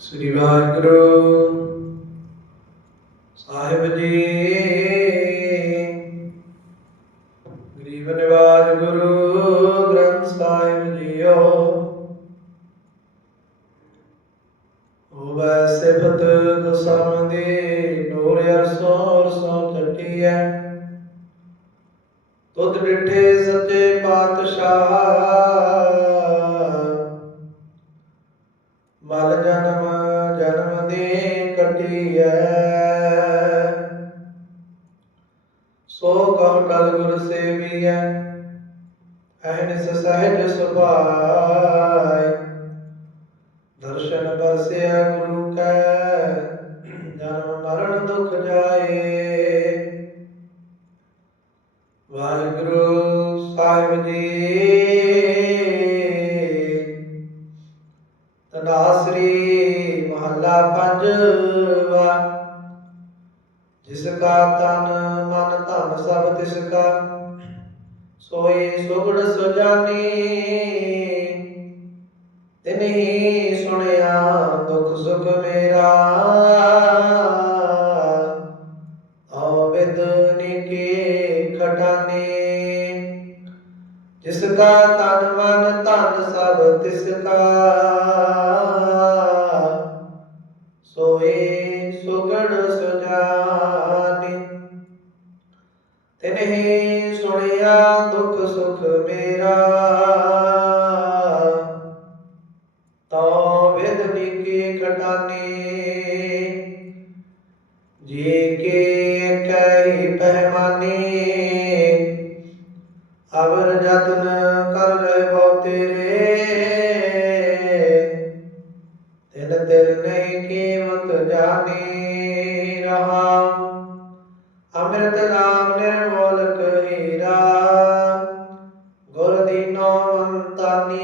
ਸ੍ਰੀ ਵਾਹਿਗੁਰੂ ਸਾਹਿਬ ਜੀ। ਗਰੀਬ ਨਿਵਾਜ ਗੁਰੂ ਗ੍ਰੰਥ ਸਾਹਿਬ ਜੀਓ। ਹੋਵੈ ਸਿਫਤ ਗੁਸਮ ਦੀ, ਨੂਰ ਅਰਸੋਂ ਅਰਸੋਂ ਟਟੀਐ ਤੁਧ ਡਿਠੇ ਸੱਚੇ ਪਾਤਸ਼ਾਹ ਮਲ ਜਨਮ ਜਨਮ ਦੀ ਕਟੀਐ। ਸੋ ਕਹ ਕਲ ਗੁਰ ਸੇਵੀਐ, ਅਹਨਿਸ ਸਹਿਜ ਸੁਭਾਇ। ਦਰਸ਼ਨ ਬਰਸਿਆ ਗੁਰੂ ਕੈ, ਜਨਮ ਮਰਨ ਦੁਖ ਜਾਏ। ਵਾਹਿਗੁਰੂ ਸਾਹਿਬ ਜੀ ਤਨਾਸਰੀ ਮਹੱਲਾ ਪੰਜਵਾ। ਜਿਸ ਕਾ ਤਨ ਮਨ ਧਨ ਸਭ ਤਿਸ ਕਾ, ਸੋਈ ਸੁਗੜ ਸੁਜਾਨੀ। ਤਿਨਹੀ ਸੁਣਿਆ ਦੁਖ ਸੁਖ ਮੇਰਾ। ਕਾ ਤਨ ਮਨ ਧਨ ਸਭ ਤਿਸ ਕਾ ਸੋਏ ਸੁਗਣ ਸੁਜਾਨੀ, ਤਿਨਹੀ ਸੁਣਿਆ ਦੁਖ ਸੁਖ ਮੇਰਾ। ਤੋ ਵਿਦਨੀ ਕੀ ਖਟਾਨੀ ਜੇ ਕੇ ਕਹੀ ਪਹਿਮਾਨੀ, ਅਵਰ ਜਤਨ ਤਿਨ ਤਿਲ ਨਹੀਂ ਕੀਮਤ ਜਾਣੀ ਰਹਾ। ਅੰਮ੍ਰਿਤ ਨਾਮ ਨਿਰਮੋਲਕ ਹੀਰਾ ਗੁਰ ਦੀਨੋ ਮੰਤਾਨੀ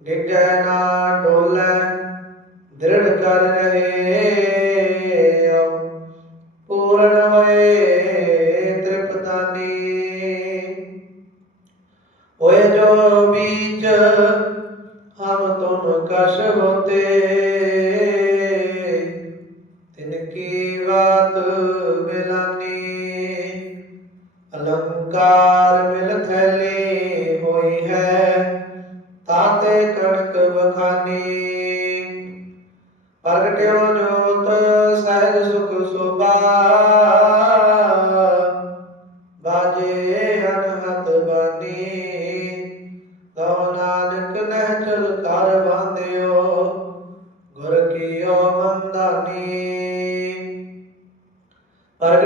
ਡਿਗੈ ਨਾ ਡੋਲੇ, ਦ੍ਰਿੜ ਕਰ ਰਹੇ ਪੂਰਨ ਹੋਏ ਤ੍ਰਿਪਤਾਨੀ। ਹੋਏ ਜੋ ਬੀਜ ਹਮ ਤੁਮ ਕਸ਼ ਹੋਤੇ ਤਿਨ ਕੀ ਬਾਤ ਬਿਲਾਨੀ। ਅਲੰਕਾਰ ਮਿਲ ਥੈਲੀ ਹੋਈ ਹੈ, ਤਾਤੇ ਕਣਕ ਬਖਾਨੀ ਪ੍ਰਗਟਿਓ ਜੋਤ ਸਹਿਜ ਸੁਖ ਸੁਭਾ? ਬਾਜੇ ਅਨਹਤ ਬਾਨੀ। ਕਉ ਨਾਨਕ ਨਹਿ ਚਲ ਕਰ ਬਾਂਧਿਓ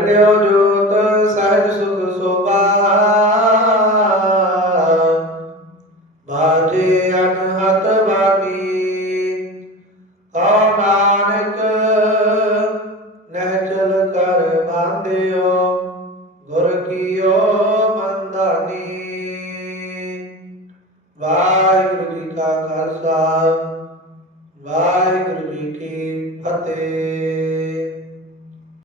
ਪ੍ਰਗਟਿਓ ਜੋਤ, ਸਹਿਜ ਸੁਖ ਸੋਭਾ। ਬਾਜੇ ਅਨਹਤ ਬਾਣੀ ਕਉ ਨਾਨਕ ਨਹਿ ਚਲ ਕਰ ਬਾਂਧਿਓ, ਗੁਰ ਕੀਓ ਮੰਦਾਨੀ। ਵਾਹਿਗੁਰੂ ਜੀ ਕਾ ਖਾਲਸਾ, ਵਾਹਿਗੁਰੂ ਜੀ ਕੀ ਫਤਿਹ।